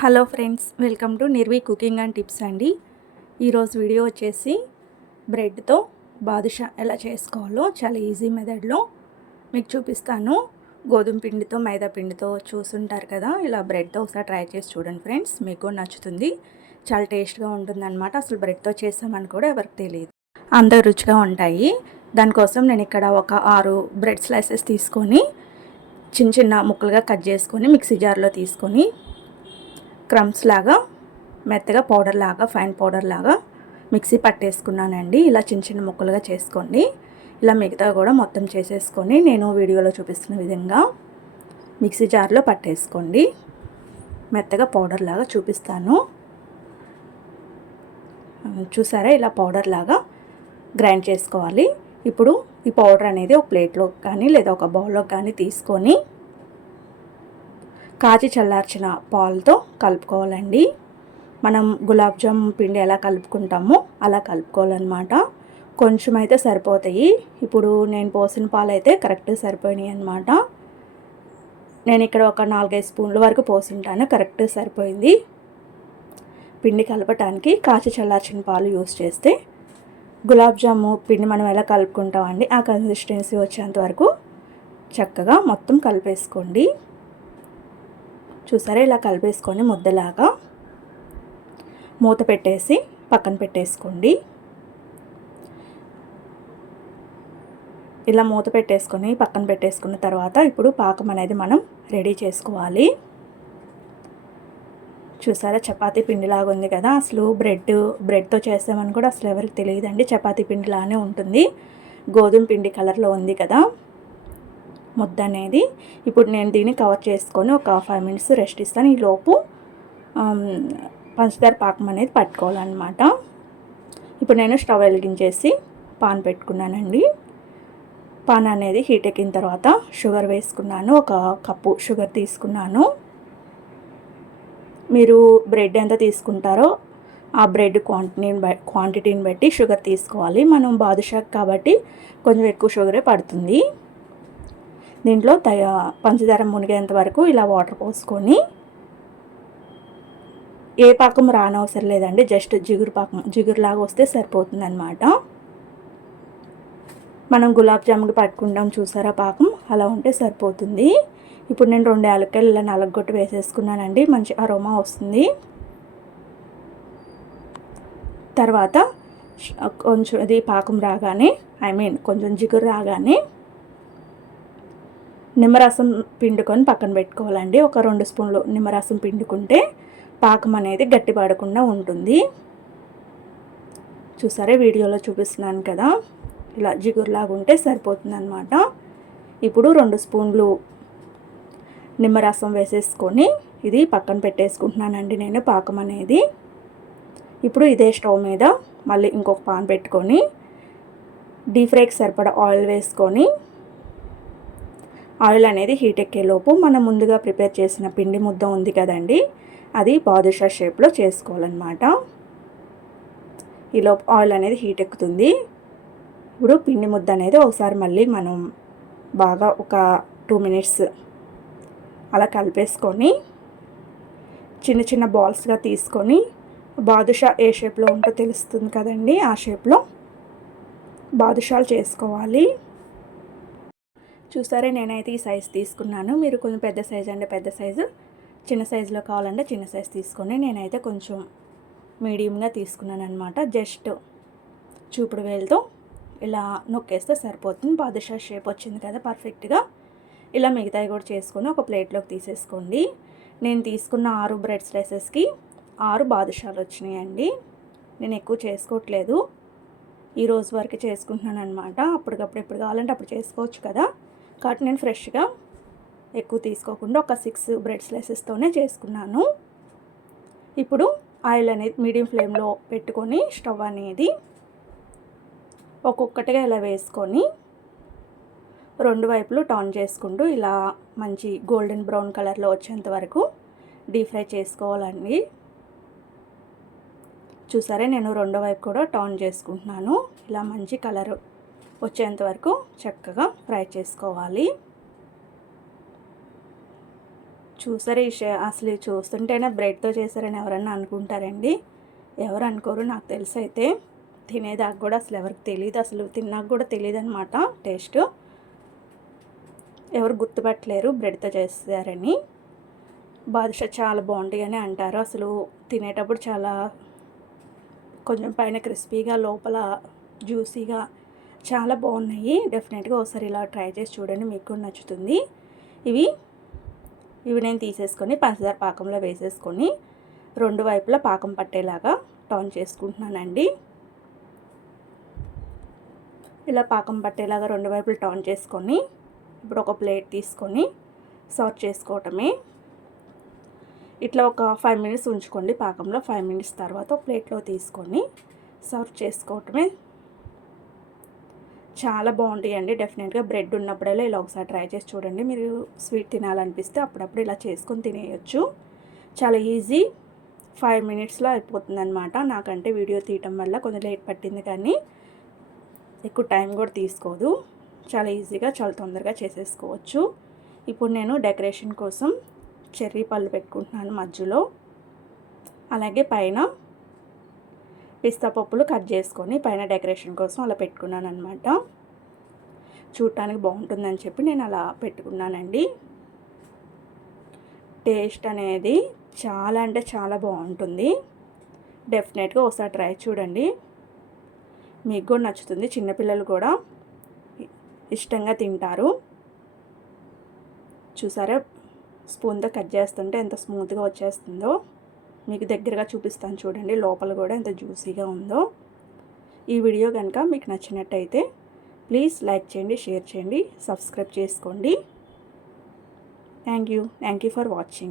Hello friends welcome to Nirvi cooking and tips అండి. ఈరోజు video వచ్చేసి బ్రెడ్తో బాదుషా ఎలా చేసుకోవాలో చాలా ఈజీ మెథడ్లో మీకు చూపిస్తాను. గోధుమ పిండితో మైదా పిండితో చూసుంటారు కదా ఇలా బ్రెడ్తో ఒకసారి ట్రై చేసి చూడండి ఫ్రెండ్స్ మీకు నచ్చుతుంది. చాలా టేస్ట్గా ఉంటుందన్నమాట అసలు బ్రెడ్తో చేసామని కూడా ఎవరికి తెలియదు. అంత రుచిగా ఉంటాయి. దానికోసం నేను ఇక్కడ ఒక ఆరు బ్రెడ్ స్లైసెస్ తీసుకొని చిన్న చిన్న ముక్కలుగా కట్ చేసుకొని మిక్సీ జార్లో తీసుకొని క్రమ్స్ లాగా మెత్తగా పౌడర్ లాగా ఫైన్ పౌడర్ లాగా మిక్సీ పట్టేసుకున్నానండి. ఇలా చిన్న చిన్న ముక్కలుగా చేసుకోండి. ఇలా మిగతా కూడా మొత్తం చేసేసుకొని నేను వీడియోలో చూపిస్తున్న విధంగా మిక్సీ జార్లో పట్టేసుకోండి. మెత్తగా పౌడర్ లాగా చూపిస్తాను. చూసారా? ఇలా పౌడర్ లాగా గ్రైండ్ చేసుకోవాలి. ఇప్పుడు ఈ పౌడర్ అనేది ఒక ప్లేట్లో కానీ లేదా ఒక బౌల్లో కానీ తీసుకొని కాచి చల్లార్చిన పాలతో కలుపుకోవాలండి. మనం గులాబ్ జామ్ పిండి ఎలా కలుపుకుంటామో అలా కలుపుకోవాలన్నమాట. కొంచెం అయితే సరిపోతాయి. ఇప్పుడు నేను పోసిన పాలు అయితే కరెక్ట్ సరిపోయినాయి అనమాట నేను ఇక్కడ ఒక నాలుగైదు స్పూన్ల వరకు పోసింటాను. కరెక్ట్ సరిపోయింది. పిండి కలపటానికి కాచి చల్లార్చిన పాలు యూస్ చేస్తే గులాబ్ జాము పిండి మనం ఎలా కలుపుకుంటామండి ఆ కన్సిస్టెన్సీ వచ్చేంత వరకు చక్కగా మొత్తం కలిపేసుకోండి. చూసారా? ఇలా కలిపేసుకొని ముద్దలాగా మూత పెట్టేసి పక్కన పెట్టేసుకోండి. ఇలా మూత పెట్టేసుకొని పక్కన పెట్టేసుకున్న తర్వాత ఇప్పుడు పాకం అనేది మనం రెడీ చేసుకోవాలి. చూసారా? చపాతీ పిండిలాగా ఉంది కదా? అసలు బ్రెడ్ బ్రెడ్తో చేస్తామని కూడా అసలు ఎవరికి తెలియదండి. చపాతీ పిండిలానే ఉంటుంది. గోధుమ పిండి కలర్లో ఉంది కదా? ముద్ద అనేది ఇప్పుడు నేను దీన్ని కవర్ చేసుకొని ఒక ఫైవ్ మినిట్స్ రెస్ట్ ఇస్తాను. ఈ లోపు పంచదార పాకం అనేది పట్టుకోవాలన్నమాట. ఇప్పుడు నేను స్టవ్ వెలిగించేసి పాన్ పెట్టుకున్నానండి. పాన్ అనేది హీట్ ఎక్కిన తర్వాత షుగర్ వేసుకున్నాను. ఒక కప్పు షుగర్ తీసుకున్నాను. మీరు బ్రెడ్ ఎంత తీసుకుంటారో ఆ బ్రెడ్ క్వాంటిటీని క్వాంటిటీని బట్టి షుగర్ తీసుకోవాలి. మనం బాదుషాక్ కాబట్టి కొంచెం ఎక్కువ షుగరే పడుతుంది. దీంట్లో తయ పంచదార మునిగేంత వరకు ఇలా వాటర్ పోసుకొని ఏ పాకం రానవసరం లేదండి. జస్ట్ జిగురు పాకం జిగురులాగా వస్తే సరిపోతుంది అనమాట మనం గులాబ్ జాముకి పట్టుకుంటాం చూసారా పాకం? అలా ఉంటే సరిపోతుంది. ఇప్పుడు నేను రెండు యాలక్కాయలు ఇలా నలగొట్టు వేసేసుకున్నానండి. మంచి అరోమా వస్తుంది. తర్వాత కొంచెం అది పాకం రాగానే ఐ మీన్ కొంచెం జిగురు రాగానే నిమ్మరసం పిండుకొని పక్కన పెట్టుకోవాలండి. ఒక రెండు స్పూన్లు నిమ్మరసం పిండుకుంటే పాకం అనేది గట్టిపడకుండా ఉంటుంది. చూసారే వీడియోలో చూపిస్తున్నాను కదా. ఇలా జిగురులాగా ఉంటే సరిపోతుంది అనమాట ఇప్పుడు రెండు స్పూన్లు నిమ్మరసం వేసేసుకొని ఇది పక్కన పెట్టేసుకుంటున్నానండి నేను పాకం అనేది. ఇప్పుడు ఇదే స్టవ్ మీద మళ్ళీ ఇంకొక పాన్ పెట్టుకొని డీప్ ఫ్రైకి సరిపడా ఆయిల్ వేసుకొని ఆయిల్ అనేది హీట్ ఎక్కేలోపు మనం ముందుగా ప్రిపేర్ చేసిన పిండి ముద్ద ఉంది కదండి అది బాదుషా షేప్లో చేసుకోవాలన్నమాట. ఈలోపు ఆయిల్ అనేది హీట్ ఎక్కుతుంది. ఇప్పుడు పిండి ముద్ద అనేది ఒకసారి మళ్ళీ మనం బాగా ఒక టూ మినిట్స్ అలా కలిపేసుకొని చిన్న చిన్న బాల్స్గా తీసుకొని బాదుషా ఏ షేప్లో ఉంటో తెలుస్తుంది కదండి ఆ షేప్లో బాదుషాలు చేసుకోవాలి. చూసారే నేనైతే ఈ సైజ్ తీసుకున్నాను. మీరు కొంచెం పెద్ద సైజు అంటే పెద్ద సైజు చిన్న సైజులో కావాలంటే చిన్న సైజు తీసుకొని నేనైతే కొంచెం మీడియంగా తీసుకున్నాను అనమాట జస్ట్ చూపుడు వేలతో ఇలా నొక్కేస్తే సరిపోతుంది. బాదుషా షేప్ వచ్చింది కదా పర్ఫెక్ట్గా ఇలా మిగతాయి కూడా చేసుకొని ఒక ప్లేట్లోకి తీసేసుకోండి. నేను తీసుకున్న ఆరు బ్రెడ్ స్లైసెస్కి ఆరు బాదుషాలు వచ్చినాయండి. నేను ఎక్కువ చేసుకోవట్లేదు. ఈ రోజు వరకు చేసుకుంటున్నాను అనమాట అప్పటికప్పుడు ఎప్పుడు కావాలంటే అప్పుడు చేసుకోవచ్చు కదా. కాబట్టి నేను ఫ్రెష్గా ఎక్కువ తీసుకోకుండా ఒక సిక్స్ బ్రెడ్ స్లైసెస్తోనే చేసుకున్నాను. ఇప్పుడు ఆయిల్ అనేది మీడియం ఫ్లేమ్లో పెట్టుకొని స్టవ్ అనేది ఒక్కొక్కటిగా ఇలా వేసుకొని రెండు వైపులు టర్న్ చేసుకుంటూ ఇలా మంచి గోల్డెన్ బ్రౌన్ కలర్లో వచ్చేంత వరకు డీప్ ఫ్రై చేసుకోవాలండి. చూసారే? నేను రెండో వైపు కూడా టర్న్ చేసుకుంటున్నాను. ఇలా మంచి కలర్ వచ్చేంత వరకు చక్కగా ఫ్రై చేసుకోవాలి. చూసారా ఈ అసలు చూస్తుంటేనే బ్రెడ్తో చేశారని ఎవరన్నా అనుకుంటారండి? ఎవరు అనుకోరు నాకు తెలిసి అయితే. తినేదాకా కూడా అసలు ఎవరికి తెలియదు అసలు తిన్నాక కూడా తెలియదు అనమాట టేస్ట్. ఎవరు గుర్తుపట్టలేరు బ్రెడ్తో చేస్తారని బాదుషా చాలా బాగుంటాయి అని అంటారు. అసలు తినేటప్పుడు చాలా కొంచెం పైన క్రిస్పీగా లోపల జ్యూసీగా చాలా బాగున్నాయి. డెఫినెట్గా ఒకసారి ఇలా ట్రై చేసి చూడండి మీకు కూడా నచ్చుతుంది. ఇవి ఇవి నేను తీసేసుకొని పంచదార పాకంలో వేసేసుకొని రెండు వైపులా పాకం పట్టేలాగా టర్న్ చేసుకుంటున్నానండి. ఇలా పాకం పట్టేలాగా రెండు వైపులు టర్న్ చేసుకొని ఇప్పుడు ఒక ప్లేట్ తీసుకొని సర్వ్ చేసుకోవటమే. ఇట్లా ఒక ఫైవ్ మినిట్స్ ఉంచుకోండి పాకంలో ఫైవ్ మినిట్స్ తర్వాత ప్లేట్లో తీసుకొని సర్వ్ చేసుకోవటమే. చాలా బాగుంటాయండి. డెఫినెట్గా బ్రెడ్ ఉన్నప్పుడల్లా ఇలా ఒకసారి ట్రై చేసి చూడండి. మీరు స్వీట్ తినాలనిపిస్తే అప్పుడప్పుడు ఇలా చేసుకొని తినేయచ్చు. చాలా ఈజీ. ఫైవ్ మినిట్స్లో అయిపోతుందనమాట నాకంటే వీడియో తీయటం వల్ల కొంచెం లేట్ పట్టింది కానీ ఎక్కువ టైం కూడా తీసుకోదు. చాలా ఈజీగా చాలా తొందరగా చేసేసుకోవచ్చు. ఇప్పుడు నేను డెకరేషన్ కోసం చెర్రీ పళ్ళు పెట్టుకుంటున్నాను మధ్యలో. అలాగే పైన పిస్తా పప్పులు కట్ చేసుకొని పైన డెకరేషన్ కోసం అలా పెట్టుకున్నాను అనమాట చూడటానికి బాగుంటుందని చెప్పి నేను అలా పెట్టుకున్నానండి. టేస్ట్ అనేది చాలా అంటే చాలా బాగుంటుంది. డెఫినెట్గా ఒకసారి ట్రై చూడండి. మీకు కూడా నచ్చుతుంది. చిన్నపిల్లలు కూడా ఇష్టంగా తింటారు. చూసారా? స్పూన్తో కట్ చేస్తుంటే ఎంత స్మూత్గా వచ్చేస్తుందో. మీకు దగ్గరగా చూపిస్తాను చూడండి. లోపల కూడా ఎంత జ్యూసీగా ఉందో. ఈ వీడియో కనుక మీకు నచ్చినట్టయితే ప్లీజ్ లైక్ చేయండి షేర్ చేయండి సబ్స్క్రైబ్ చేసుకోండి. Thank you. Thank you for watching.